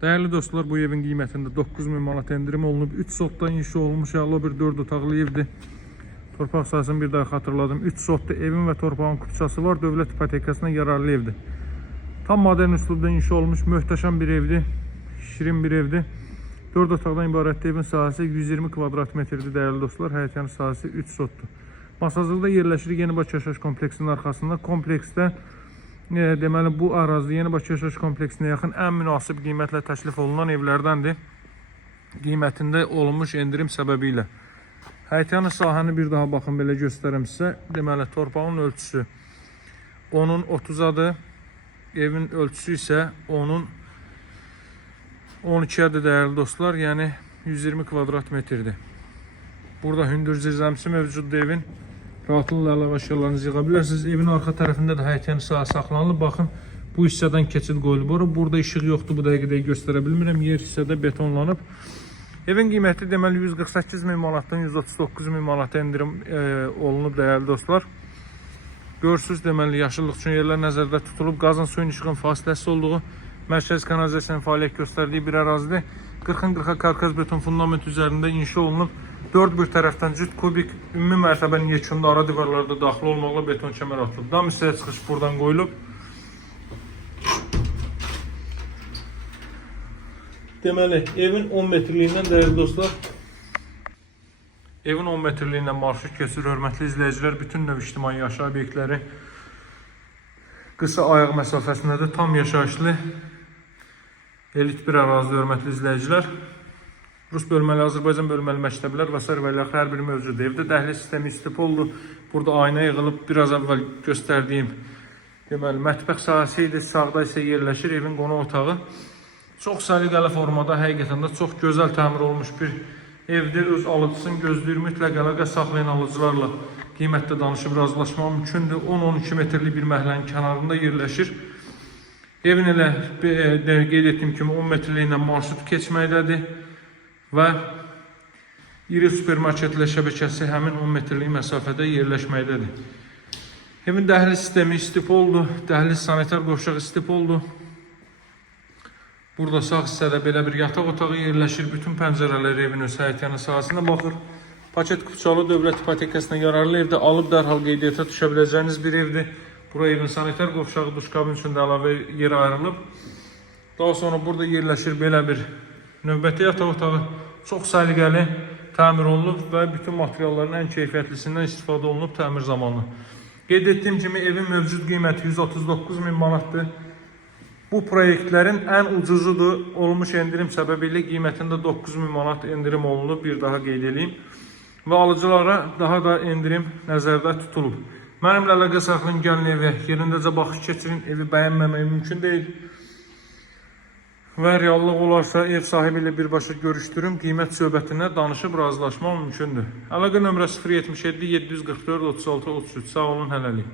Değerli dostlar, bu evin qiymətində 9000 manat endirim olunub. 3 sotda inşa olmuş əla bir 4 otaqlı evdir. Torpaq sahəsini bir daha xatırladım. 3 sotda evin və torpağın kupçası var. Dövlət ipotekasına yararlı evdir. Tam modern üslubda inşa olmuş möhtəşəm bir evdir. Şirin bir evdir. 4 otaqdan ibarət evin sahəsi 120 kvadrat metrdir değerli dostlar. Həyətyanı sahəsi 3 sotdur. Masazırda yerləşir Yeni Bakı yaşayış kompleksinin arxasında. Kompleksdə deməli bu ərazidə Yeni Bakı yaşayış kompleksinə yaxın ən münasib qiymətlə təklif olunan evlərdəndir. Qiymətində olmuş endirim səbəbilə. Həyətyanı sahəni bir daha baxın, belə göstərəm sizə. Deməli torpağın ölçüsü onun 30-adır. Evin ölçüsü isə onun 12-ədir değerli dostlar. Yəni 120 kvadrat metrdir. Burada hündür zirzəmisi mövcuddur evin. Rahatlıqla əlavə əşyalarınızı yığa bilərsiniz. Evin arxa tərəfində də həyətyanı sahə saxlanılıb. Baxın, bu hissədən keçid qoyulub. Burada işıq yoxdur, bu dəqiqədə göstərə bilmirəm. Yer hissədə betonlanıb. Evin qiyməti deməli 148.000 manatdan 139.000 manata endirim olunub değerli dostlar. Görürsünüz, deməli yaşıllıq üçün yerlər nəzərdə tutulub. Qazın, suyun, işığın fasiləsiz olduğu, mərkəzi kanalizasiyanın fəaliyyət göstərdiyi bir ərazidir. 40-40 karkaz beton fundament üzərində inşa olunub. 4 bir tərəfdən cüt kubik ümumi mərtəbənin yekunda ara divarlarda daxil olmaqla beton kəmər atılıb. Dam hissəyə çıxış buradan qoyulub. Deməli, evin 10 metrliyindən değerli dostlar, evin 10 metrliyindən marşrut keçir. Hörmətli izləyicilər, bütün növ ictimai yaşayış obyektləri qısa ayaq məsafəsindədir. Tam yaşayışlı elit bir ərazi, hörmətli izləyicilər. Rus bölməli, Azərbaycan bölməli məktəblər və s. hər biri mövcud. Evdə dəhliz sistemi istipoldu. Burada ayna yığılıb. Biraz əvvəl göstərdiyim deməli mətbəx sahəsi idi. Sağda isə yerləşir evin qonaq otağı. Çox səliqəli formada, həqiqətən də çox gözəl təmir olmuş bir evdir. Öz alıcısını gözləyir. Mütləq əlaqə saxlayan alıcılarla qiymətdə danışıb razılaşmaq mümkündür. 10-12 metrlik bir məhəllənin kənarında yerləşir. Evin elə qeyd etdiyim kimi 10 metrliyindən marşrut keçməkdədir. Və iri supermarketlə şəbəkəsi həmin 10 metrlik məsafədə yerləşməkdədir. Evin dəhliz sistemi istipoldur. Dəhliz sanitar qovşaq istipoldur. Burada sağ hissədə belə bir yataq otağı yerləşir. Bütün pəncərələr evin öz həyətyanı sahəsinə baxır. Paket kupçalı dövlət ipotekasına yararlı evdə alıb dərhal qeydiyyata düşə biləcəyiniz bir evdir. Buraya evin sanitar qovşağı, duş kabin üçün də əlavə yer ayrılıb. Daha sonra burada yerləşir belə bir növbəti yataq otağı. Çox səliqəli təmir olunub və bütün materialların ən keyfiyyətlisindən istifadə olunub təmir zamanı. Qeyd etdiyim kimi evin mövcud qiyməti 139.000 manatdır. Bu proyektlərin ən ucuzudur. Olmuş endirim səbəbilə qiymətində 9.000 manat endirim olunub. Bir daha qeyd edeyim. Və alıcılara daha da endirim nəzərdə tutulub. Mənimlə əlaqə saxlayın, gəlin evə, yerindəcə baxış keçirin. Evi bəyənməmək mümkün deyil. Və reallıq olarsa ev sahibi ilə birbaşa görüşdürüm, qiymət söhbətinə danışıb razılaşmaq mümkündür. Əlaqə nömrə 077 744 36 33. Sağ olun, hələlik.